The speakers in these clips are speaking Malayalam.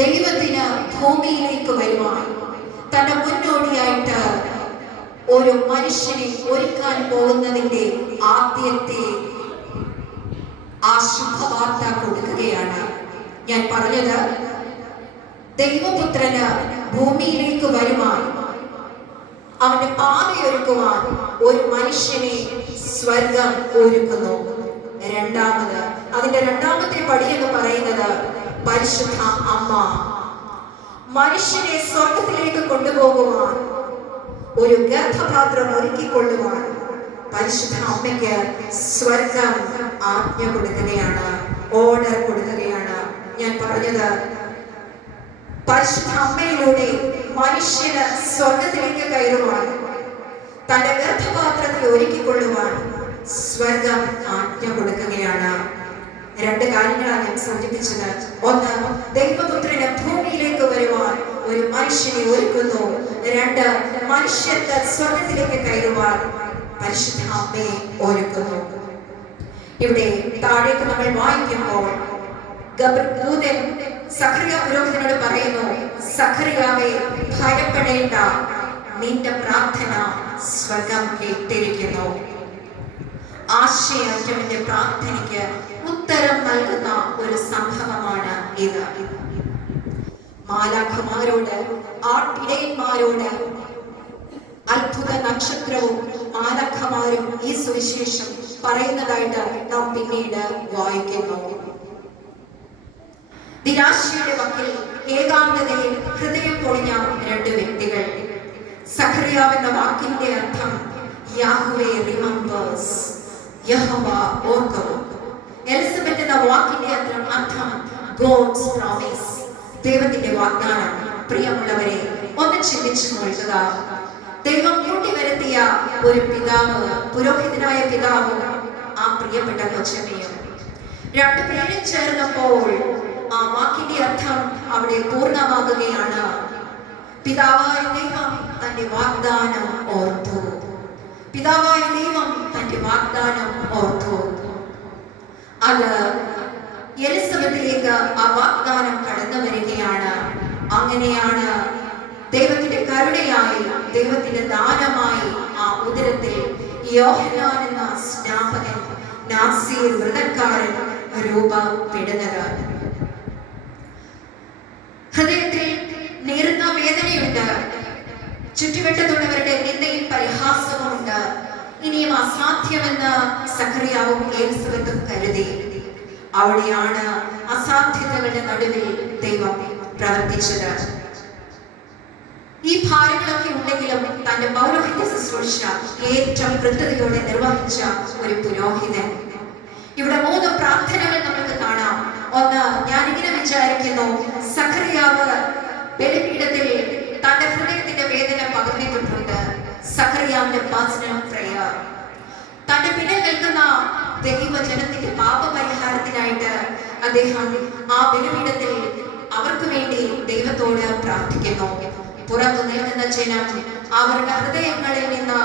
ദൈവത്തിന് ഭൂമിയിലേക്ക് വരുവാൻ തന്റെ മുന്നോടിയായിട്ട് ഒരു മനുഷ്യനെ ഒരുക്കാൻ പോകുന്നതിന്റെ ആദ്യത്തെ ആ ശുഭവാർത്ത കൊടുക്കുകയാണ്. ഞാൻ പറഞ്ഞത്, ദൈവപുത്രന് ഭൂമിയിലേക്ക് വരുവാൻ, അവന്റെ പാതയൊരുക്കുവാൻ ഒരു മനുഷ്യനെ സ്വർഗം ഒരുക്കുന്നു. അതിന്റെ രണ്ടാമത്തെ പടി എന്ന് പറയുന്നത് പരിശുദ്ധ അമ്മ. മനുഷ്യനെ സ്വർഗത്തിലേക്ക് കൊണ്ടുപോകുവാൻ, ഒരു ഗർഭപാത്രം ഒരുക്കിക്കൊള്ളുവാൻ പരിശുദ്ധ അമ്മയ്ക്ക് സ്വർഗം ആജ്ഞ കൊടുക്കുകയാണ്, ഓർഡർ കൊടുക്കുകയാണ്. ഞാൻ പറഞ്ഞത്, പരിശുദ്ധ അമ്മയിലൂടെ മനുഷ്യന് സ്വർഗത്തിലേക്ക് കയറുവാൻ, തന്റെ ഗർഭപാത്രത്തെ ഒരുക്കിക്കൊള്ളുവാൻ സ്വർഗം ആജ്ഞ കൊടുക്കുകയാണ്. രണ്ട് കാര്യങ്ങളാണ് ഞാൻ സൂചിപ്പിച്ചത്. ഒന്ന്, ദൈവപുത്രന് ഭൂമിയിലേക്ക് വരുവാൻ ഒരു മനുഷ്യനെ ഒരുക്കുന്നു. രണ്ട്, മനുഷ്യർക്ക് സ്വർഗത്തിലേക്ക് കയറുവാൻ പരിശുദ്ധ അമ്മയെ ഒരുക്കുന്നു. ഇവിടെ താഴേക്ക് നമ്മൾ വായിക്കുമ്പോൾ ദൂതൻ സഖറിയ പുരോഹിതനോട് പറയുന്നു, സഖറിയാവേ, ഭയപ്പെടേണ്ട, നിന്റെ പ്രാർത്ഥന സ്വർഗം കേട്ടിരിക്കുന്നു. ആശയറ്റവന്റെ പ്രാർത്ഥനയ്ക്ക് ഉത്തരം നൽകുന്ന ഒരു സംഭവമാണ് ഇത്. മാലാഖമാരോട്, ആട്ടിടയന്മാരോട്, അത്ഭുത നക്ഷത്രവും മാലാഖമാരും ഈ സുവിശേഷം പറയുന്നതായിട്ട് നാം പിന്നീട് വായിക്കുന്നു. നിരാശയുടെ വക്കിൽ ഏകാന്തതയിൽ ഹൃദയം പൊളിഞ്ഞ രണ്ട് വ്യക്തികൾ. സഖറിയാവ് എന്ന വാക്കിന്റെ അർത്ഥം യാഹ്വേ റിമെമ്പേഴ്സ്, യഹോവ ഓർക്കുന്നു. എലിസബത്ത് എന്ന വാക്കിന്റെ അർത്ഥം ഗോഡ്സ് പ്രോമിസ്, ദൈവത്തിന്റെ വാഗ്ദാനം. പ്രിയമുള്ളവരെ, ഒന്ന് ചിന്തിച്ചു നോക്കുക. ദൈവം കൂട്ടിവരുത്തിയ ഒരു പിതാവ്, പുരോഹിതനായ പിതാവ്, ആ പ്രിയപ്പെട്ട കൊച്ചമ്മയും രണ്ടുപേരും ചേർന്നപ്പോൾ ആ വാക്കിന്റെ അർത്ഥം അവിടെ പൂർണ്ണമാകുകയാണ്. പിതാവായ ദൈവം തന്റെ വാഗ്ദാനം ഓർത്തു. പിതാവായ ദൈവം തന്റെ വാഗ്ദാനം ഓർത്തു. അത് എലിസബത്തിലേക്ക് ആ വാഗ്ദാനം കടന്നു വരികയാണ്. അങ്ങനെയാണ് ദൈവത്തിന്റെ കരുണയായി, ദൈവത്തിന്റെ ദാനമായി ആ ഉദരത്തിൽ യോഹന്നാൻ എന്ന സ്നാപകൻ, നാസീർ വ്രതക്കാരൻ രൂപപ്പെടുന്നത്. ഹൃദയത്തിൽ നേരുന്ന വേദനയുണ്ട്, ചുറ്റുവട്ടത്തുള്ളവരുടെ നിന്ദയും പരിഹാസവുമുണ്ട്. ഇനിയും അസാധ്യമെന്ന് സഖറിയാവും എലിസബത്തും കരുതി. അവിടെയാണ് അസാധ്യതകളുടെ നടുവിൽ ദൈവം പ്രവർത്തിച്ചത്. ഈ ഭാരങ്ങളൊക്കെ ഉണ്ടെങ്കിലും തന്റെ പൗരോഹിത്യ ശുശ്രൂഷ ഏറ്റവും കൃത്യതയോടെ നിർവഹിച്ച ഒരു പുരോഹിതൻ. ഇവിടെ 3 പ്രാർത്ഥനകൾ നമുക്ക് കാണാം. ഒന്ന്, ഞാനിങ്ങനെ വിചാരിക്കുന്നു, സഖറിയാവ് ബലിപീഠത്തിൽ തന്റെ ഹൃദയത്തിന്റെ വേദന പകർന്നിട്ടുണ്ട്. സഖറിയാവിന്റെ പേഴ്സണൽ പ്രയർ, തന്റെ പിന്നിൽ നിൽക്കുന്ന ദൈവജനത്തിന്റെ പാപപരിഹാരത്തിനായിട്ട് അദ്ദേഹം ആ ബലിപീഠത്തിൽ അവർക്ക് വേണ്ടി ദൈവത്തോട് പ്രാർത്ഥിക്കുന്നു. പുറത്തു നിൽക്കുന്ന ജനം അവരുടെ ഹൃദയങ്ങളിൽ നിന്ന്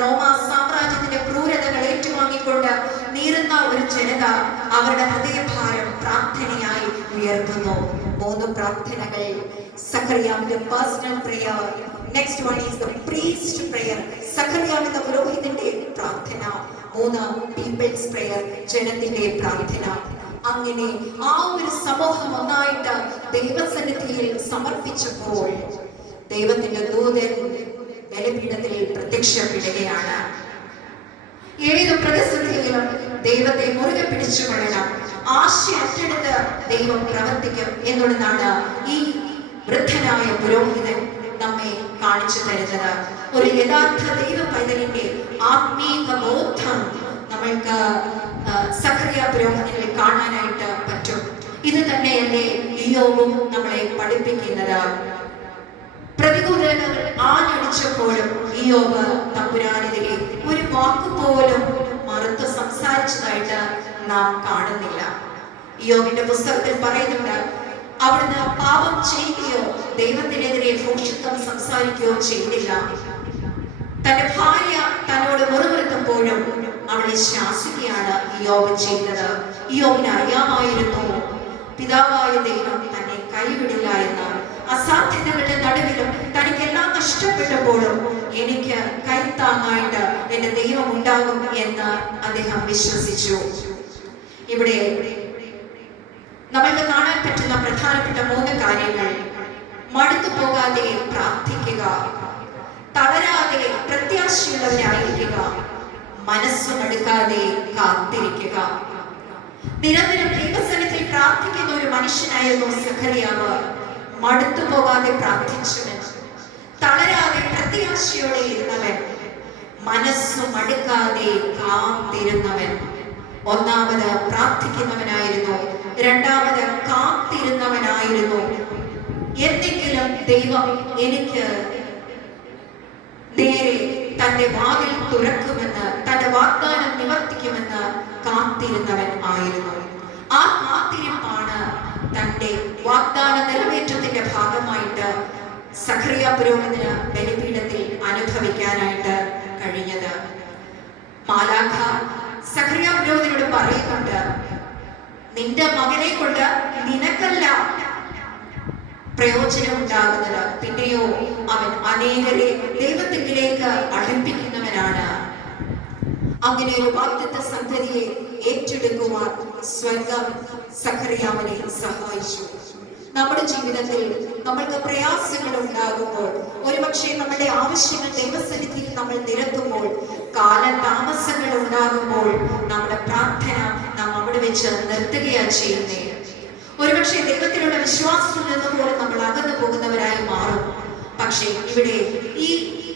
റോമാ സാമ്രാജ്യത്തിന്റെ ക്രൂരതകൾ ഏറ്റുവാങ്ങിക്കൊണ്ട് നീറുന്ന ഒരു ജനത അവരുടെ ഹൃദയഭാരം പ്രാർത്ഥനയായി ഉയർത്തുന്നു. 3 പ്രാർത്ഥനകൾ. സഖറിയാവിന്റെ personal prayer. Next one is the priest prayer. സഖറിയാവിന്റെ പുരോഹിതന്റെ പ്രാർത്ഥന. 3, പീപ്പിൾസ് പ്രയർ, ജനത്തിന്റെ പ്രാർത്ഥന. അങ്ങനെ ആ ഒരു സമൂഹം ഒന്നായിട്ട് ദൈവസന്നിധിയിൽ സമർപ്പിച്ചപ്പോൾ ദൈവത്തിന്റെ ദൂതൻ ബലിപീഠത്തിൽ പ്രത്യക്ഷപ്പെടുകയാണ്. ഏത് പ്രതിസന്ധിയിലും ദൈവത്തെ മുറുകെ പിടിച്ചുകൊള്ളണം. ആശയറ്റെടുത്ത് ദൈവം പ്രവർത്തിക്കും എന്നുള്ളതാണ് ഈ വൃദ്ധനായ പുരോഹിതൻ നമ്മെ കാണിച്ചു തരുന്നത്. ഒരു യഥാർത്ഥ ദൈവ പൈതലിന്റെ ആത്മീക ബോധം നമ്മൾക്ക് സഖറിയ പുരോഹിതനിൽ കാണാനായിട്ട് പറ്റും. ഇത് തന്നെയല്ലേ ഇയ്യോബും നമ്മളെ പഠിപ്പിക്കുന്നത്. പ്രതികൂലങ്ങൾ ആഞ്ഞടിച്ചപ്പോഴും ഇയ്യോബ് തമ്പുരാനെതിരെ ഒരു വാക്കുപോലും മറുത്ത് സംസാരിച്ചതായിട്ട് നാം കാണുന്നില്ല. ഇയ്യോബിന്റെ പുസ്തകത്തിൽ പറയുന്നുണ്ട്, അവിടുന്ന് പാപം ചെയ്യുകയോ ദൈവത്തിനെതിരെ ഭോഷ്ഠത്വം സംസാരിക്കുകയോ ചെയ്തില്ല. തന്റെ ഭാര്യ തന്നോട് മുറിവുറുത്തുമ്പോഴും അവളെ ശാസിക്കുകയാണ് ഇയ്യോബ് ചെയ്തത്. ഇയ്യോബിന് അറിയാമായിരുന്നു പിതാവായ ദൈവം തന്നെ കൈവിടില്ല എനിക്ക് കൈത്താങ്ങായിട്ട് എന്റെ ദൈവം ഉണ്ടാകും എന്ന് അദ്ദേഹം വിശ്വസിച്ചു. ഇവിടെ നമ്മൾക്ക് കാണാൻ പറ്റുന്ന പ്രധാനപ്പെട്ട 3 കാര്യങ്ങൾ: മടുത്തു പോകാതെ പ്രാർത്ഥിക്കുക, തളരാതെ പ്രത്യാശയുള്ളവരായിരിക്കുക, മനസ്സു മടുക്കാതെ കാത്തിരിക്കുക. നിരന്തരം ദൈവസന്നിധിയിൽ പ്രാർത്ഥിക്കുന്ന ഒരു മനുഷ്യനായിരുന്നു സഖറിയാവ്. മടുത്തു പോകാതെ പ്രാർത്ഥിച്ചവൻ, തളരാതെ പ്രത്യാശയോടെ ഇരുന്നവൻ, മനസ്സു മടുക്കാതെ കാത്തിരുന്നവൻ. ഒന്നാമത് പ്രാർത്ഥിക്കുന്നവനായിരുന്നു, രണ്ടാമത് കാത്തിരുന്നവനായിരുന്നു. എന്തെങ്കിലും ദൈവം എനിക്ക് നേരെ തന്റെ വാതിൽ തുറക്കുമെന്ന്, തന്റെ വാഗ്ദാനം നിവർത്തിക്കുമെന്ന് കാത്തിരുന്നവൻ ആയിരുന്നു. ആ കാത്തിരിപ്പാണ് തന്റെ വാഗ്ദാന നിറവേറ്റത്തിന്റെ ഭാഗമായിട്ട് സഖറിയ പുരോഹിതന് ബലിപീഠത്തിൽ അനുഭവിക്കാനായിട്ട് കഴിഞ്ഞത്. മാലാഖ സഖറിയ പുരോഹിതനോട് പറയുന്നുണ്ട്, നിന്റെ മകനെ കൊണ്ട് നിനക്കല്ല പ്രയോജനം ഉണ്ടാകുന്നത്, പിന്നെയോ അവൻ അനേകരെ ദൈവത്തിലേക്ക് അടുപ്പിക്കുന്നവനാണ്. അങ്ങനെ ഒരു വാഗ്ദത്ത സന്തതിയെ ഏറ്റെടുക്കുവാൻ സ്വർഗം സഖറിയാവിനെ സഹായിച്ചു. നമ്മുടെ ജീവിതത്തിൽ നമ്മൾക്ക് പ്രയാസങ്ങൾ ഉണ്ടാകുമ്പോൾ, ഒരുപക്ഷെ നമ്മുടെ ആവശ്യങ്ങൾ ദൈവസന്നിധിയിൽ നമ്മൾ നിരത്തുമ്പോൾ, കാലതാമസങ്ങൾ ഉണ്ടാകുമ്പോൾ നമ്മുടെ പ്രാർത്ഥന നാം അവിടെ വെച്ച് നിർത്തുകയാണ് ചെയ്യുന്നത്. ഒരുപക്ഷെ ദൈവത്തിലുള്ള വിശ്വാസത്തിൽ നിന്ന് പോലും നമ്മൾ അകന്നു പോകുന്നവരായി മാറും. പക്ഷേ ഇവിടെ ഈ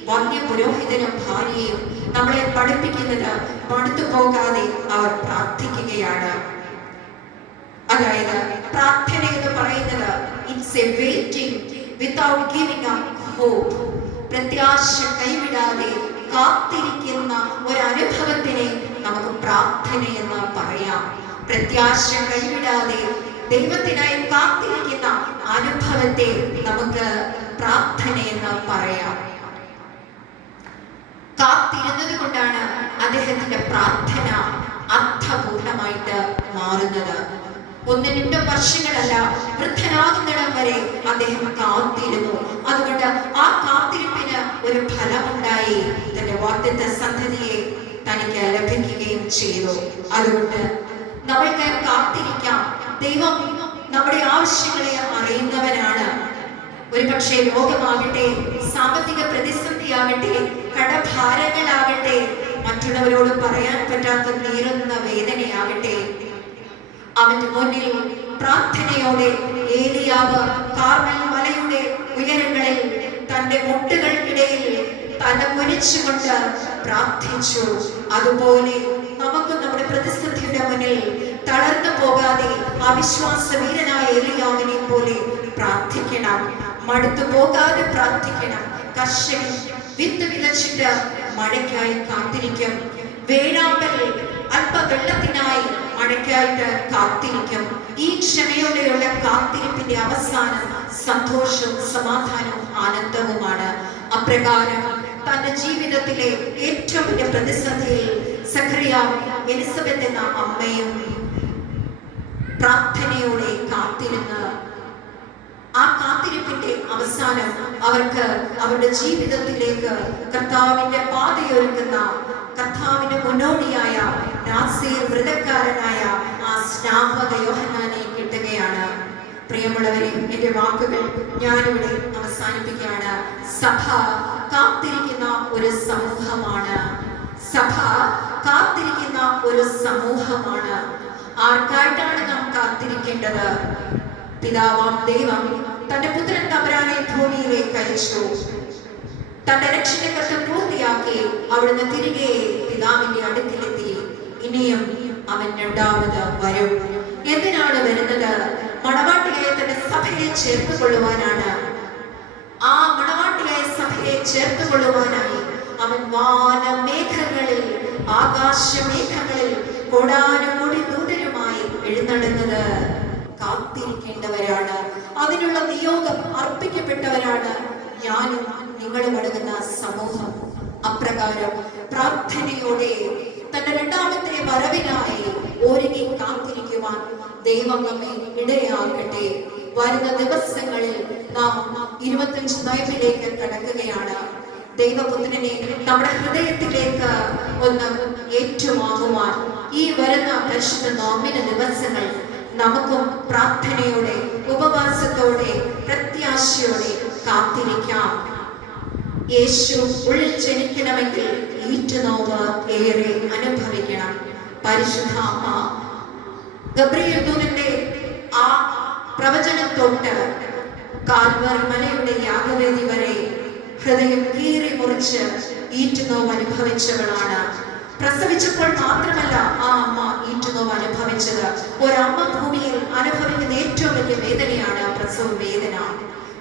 വന്യ പുരോഹിതനും ഭാര്യയും നമ്മളെ പഠിപ്പിക്കുന്നത് മടുത്തു പോകാതെ അവർ പ്രാർത്ഥിക്കുകയാണ്. അതായത് പ്രാർത്ഥന എന്ന് പറയുന്നത് it's a waiting without giving up hope. പ്രത്യാശ കൈവിടാതെ കാത്തിരിക്കുന്ന ഒരു അനുഭവത്തിനെ നമുക്ക് പ്രാർത്ഥന എന്ന് പറയാം. പ്രത്യാശ കൈവിടാതെ ദൈവത്തിനായി കാത്തിരിക്കുന്ന അനുഭവത്തെ നമുക്ക് പ്രാർത്ഥന എന്ന് പറയാം. കാത്തിരുന്നത് കൊണ്ടാണ് അദ്ദേഹത്തിന്റെ പ്രാർത്ഥന അർത്ഥപൂർണമായിട്ട് മാറുന്നത്. 1-2 വർഷങ്ങളല്ല, വൃദ്ധനാകുന്നിടം വരെ അദ്ദേഹം കാത്തിരുന്നു. അതുകൊണ്ട് ആ കാത്തിരിപ്പിന് ഒരു ഫലമുണ്ടായി. തന്റെ വാഗ്ദത്ത സന്തതിയെ തനിക്ക് ലഭിക്കുകയും ചെയ്തു. അതുകൊണ്ട് നമ്മൾക്ക് കാത്തിരിക്കാം. ദൈവം നമ്മുടെ ആവശ്യങ്ങളെ അറിയുന്നവനാണ്. ഒരുപക്ഷെ രോഗമാകട്ടെ, സാമ്പത്തിക പ്രതിസന്ധിയാകട്ടെ, കടഭാരങ്ങളാകട്ടെ, മറ്റുള്ളവരോട് പറയാൻ പറ്റാത്ത നീറുന്ന വേദനയാകട്ടെ, അവന്റെ മുന്നിൽ പ്രാർത്ഥനയോടെ ഏലിയാവ് കാർമൽ മലയുടെ ഉയരങ്ങളിൽ തന്റെ മുട്ടുകൾക്കിടയിൽ തല കുനിച്ചുകൊണ്ട് പ്രാർത്ഥിച്ചു. അതുപോലെ നമുക്ക് നമ്മുടെ പ്രതിസന്ധിയുടെ മുന്നിൽ തളർന്നു പോകാതെ അവിശ്വാസ വീരനായ ഏലിയാവിനെ പോലെ പ്രാർത്ഥിക്കണം. മടുത്തു പോകാതെ പ്രാർത്ഥിക്കണം. കർഷകൻ വിത്ത് വിതച്ചിട്ട് മഴയ്ക്കായി കാത്തിരിക്കും. വേഴാമ്പൽ അല്പ വെള്ളത്തിനായി മഴയ്ക്കായിട്ട് കാത്തിരിക്കും. ഈ ക്ഷമയോടെയുള്ള കാത്തിരിപ്പിന്റെ അവസാനം സന്തോഷവും സമാധാനവും ആനന്ദവുമാണ്. അപ്രകാരം തന്റെ ജീവിതത്തിലെ ഏറ്റവും വലിയ പ്രതിസന്ധിയിൽ സഖറിയാവും എലിസബത്ത് എന്ന അമ്മയും പ്രാർത്ഥനയോടെ കാത്തിരുന്ന് ആ കാത്തിരിപ്പിന്റെ അവസാനം അവർക്ക് അവരുടെ ജീവിതത്തിലേക്ക് കർത്താവിന്റെ പാതയൊരുക്കുന്ന, കർത്താവിന്റെ മുന്നോടിയായ നാസീർ വ്രതക്കാരനായ ആ സ്നാപക യോഹന്നാനെ കിട്ടുകയാണ്. പ്രിയമുള്ളവരെ, എന്റെ വാക്കുകൾ ഞാനിവിടെ അവസാനിപ്പിക്കുകയാണ്. സഭ കാത്തിരിക്കുന്ന ഒരു സമൂഹമാണ്. സഭ കാത്തിരിക്കുന്ന ഒരു സമൂഹമാണ്. ആർക്കായിട്ടാണ് നാം കാത്തിരിക്കേണ്ടത്? പിതാവാം ദൈവം തന്റെ പുത്രൻ തമ്പുരാനെ ഭൂമിയിലേക്ക് അയച്ചു. തന്റെ രക്ഷകത്വം പൂർത്തിയാക്കി അവിടുന്ന് തിരികെ പിതാവിന്റെ അടുക്കിലെത്തി. ഇനിയും അവൻ 2ാമത് വരും. എന്തിനാണ് വരുന്നത്? മണവാട്ടിയായ തന്റെ സഭയെ ചേർത്തുകൊള്ളുവാനാണ്. ആ മണവാട്ടിയായ സഭയെ ചേർത്തുകൊള്ളുവാനായി അവൻ വാനമേഘങ്ങളിൽ, ആകാശമേഘങ്ങളിൽ കോടാനുകോടി ദൂതരുമായി എഴുന്നള്ളുന്നത് കാത്തിരിക്കേണ്ടവരാണ്. അതിനുള്ള നിയോഗം അർപ്പിക്കപ്പെട്ടവരാണ് ഞാനും നിങ്ങളും അടങ്ങുന്ന സമൂഹം. അപ്രകാരം പ്രാർത്ഥനയോടെ തന്റെ 2ാമത്തെ വരവിനായി ഒരുങ്ങി കാത്തിരിക്കുവാൻ ദൈവം നമ്മെ ഇടയാക്കട്ടെ. വരുന്ന ദിവസങ്ങളിൽ നാം 25 നോയമ്പിലേക്ക് കടക്കുകയാണ്. ദൈവപുത്രനെ നമ്മുടെ ഹൃദയത്തിലേക്ക് ഒന്ന് ഏറ്റുവാങ്ങുവാൻ ഈ വരുന്ന പരിശുദ്ധ നോമ്പിന്റെ ദിവസങ്ങൾ നമുക്കും പ്രാർത്ഥനയോടെ, ഉപവാസത്തോടെ, പ്രത്യാശയോടെ കാത്തിരിക്കാം. യേശു ഉള്ളിൽ ജനിക്കണമെങ്കിൽ ഈറ്റുനോവ് ഏറെ അനുഭവിക്കണം. പരിശുദ്ധ അമ്മ ഗബ്രിയേൽ ദൂതന്റെ ആ പ്രവചനം തൊട്ട് കാൽവറി മലയുടെ യാഗവേദി വരെ ഹൃദയം കീറി മുറിച്ച് ഈറ്റുനോവ് അനുഭവിച്ചവളാണ്. പ്രസവിച്ചപ്പോൾ മാത്രമല്ല ആ അമ്മ ഈറ്റുനോവ് അനുഭവിച്ചത്. ഒരമ്മ ഭൂമിയിൽ അനുഭവിക്കുന്ന ഏറ്റവും വലിയ വേദനയാണ് പ്രസവ വേദന.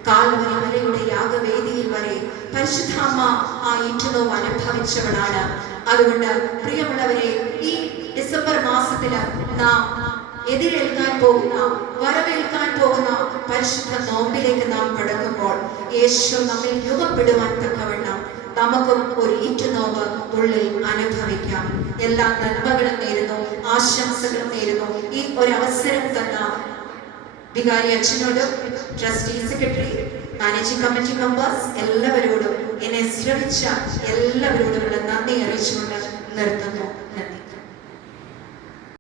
കാൽവരി മലയുടെ യാഗവേദിയിൽ വരെ പരിശുദ്ധ അമ്മ ആ ഈറ്റുനോവ് അനുഭവിച്ചവളാണ്. അതുകൊണ്ട് പ്രിയമുള്ളവരെ, ഈ ഡിസംബർ മാസത്തില് നാം എതിരേൽക്കാൻ പോകുന്ന, വരവേൽക്കാൻ പോകുന്ന പരിശുദ്ധ നോമ്പിലേക്ക് നാം കടക്കുമ്പോൾ യേശു നമ്മിൽ രൂപപ്പെടുവാൻ തക്കവണ്ണം നമുക്കും ഒരു ഈറ്റുനോവ് ഉള്ളിൽ അനുഭവിക്കാം. എല്ലാ നന്മകളും നേരുന്നു, ആശംസകളും നേരുന്നു. ഈ ഒരു അവസരം തന്ന വികാരി അച്ഛനോടും, trustee secretary, managing committee members എല്ലാവരോടും, എന്നെ ശ്രമിച്ച എല്ലാവരോടുമുള്ള നന്ദി അറിയിച്ചുകൊണ്ട് നിർത്തുന്നു.